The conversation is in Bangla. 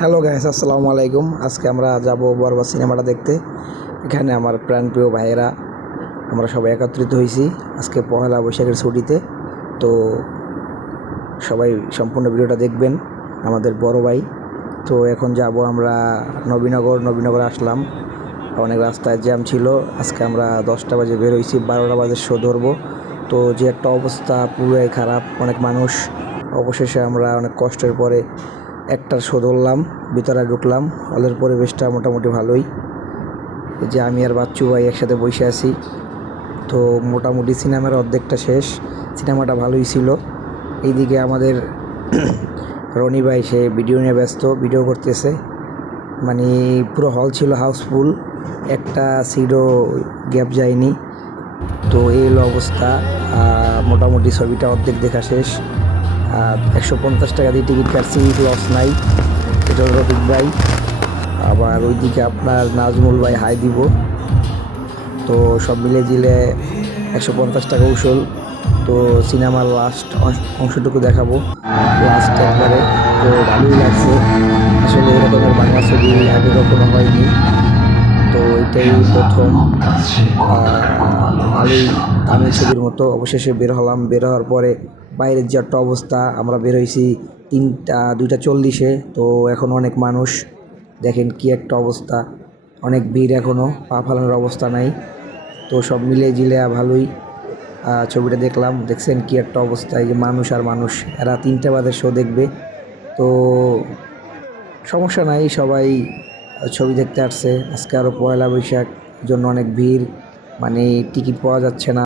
হ্যালো গাইস, আসসালামু আলাইকুম। আজকে আমরা যাব বরবাদ সিনেমাটা দেখতে। এখানে আমার প্রাণপ্রিয় ভাইয়েরা আমরা সবাই একত্রিত হয়েছি আজকে পহেলা বৈশাখের ছুটিতে। তো সবাই সম্পূর্ণ ভিডিওটা দেখবেন, আমাদের বড় ভাই। তো এখন যাব আমরা নবীনগর আসলাম। অনেক রাস্তায় জ্যাম ছিল। আজকে আমরা 10টা বাজে বের হয়েছি, 12টা বাজে শো ধরবো। তো যে একটা অবস্থা, পুরাই খারাপ, অনেক মানুষ। অবশেষে আমরা অনেক কষ্টের পরে একটার শো ধরলাম, ভিতরে ঢুকলাম। হলের পরিবেশটা মোটামুটি ভালোই। এই যে আমি আর বাচ্চু ভাই একসাথে বসে আছি। তো মোটামুটি সিনেমার অর্ধেকটা শেষ, সিনেমাটা ভালোই ছিল। এইদিকে আমাদের রনি ভাই, সে ভিডিও নিয়ে ব্যস্ত, ভিডিও করতেছে। মানে পুরো হল ছিল হাউসফুল, একটা সিটও গ্যাপ যায়নি। তো এই হলো অবস্থা। মোটামুটি ছবিটা অর্ধেক দেখা শেষ। 150 টাকা দিয়ে টিকিট কাটছি, লস নাই। এটা হলো রফিক ভাই। আবার ওইদিকে আপনার নাজমুল ভাই হাই দিব। তো সব মিলে জিলে 150 টাকা উসুল। তো সিনেমার লাস্ট অংশটুকু দেখাবো, লাস্ট একবারে। তো ভালোই লাগছে, আসলে এরকমের বাংলা ছবি আগে কখনো হয়নি। তো এটাই প্রথম। ভালোই তামিল ছবির মতো। অবশেষে বের হলাম। বের হওয়ার পরে বাইরের যে একটা অবস্থা, আমরা বের হয়েছি 2টা 40-এ। তো এখন অনেক মানুষ, দেখেন কি একটা অবস্থা, অনেক ভিড়, এখনও পা ফালানোর অবস্থা নাই। তো সব মিলিয়ে জিলিয়ে ভালোই ছবিটা দেখলাম। দেখছেন কি একটা অবস্থা, এই যে মানুষ আর মানুষ, এরা 3টা বাজে শো দেখবে। তো সমস্যা নাই, সবাই ছবি দেখতে আসছে। আজকে আরও পয়লা বৈশাখ, জন্য অনেক ভিড়, মানে টিকিট পাওয়া যাচ্ছে না।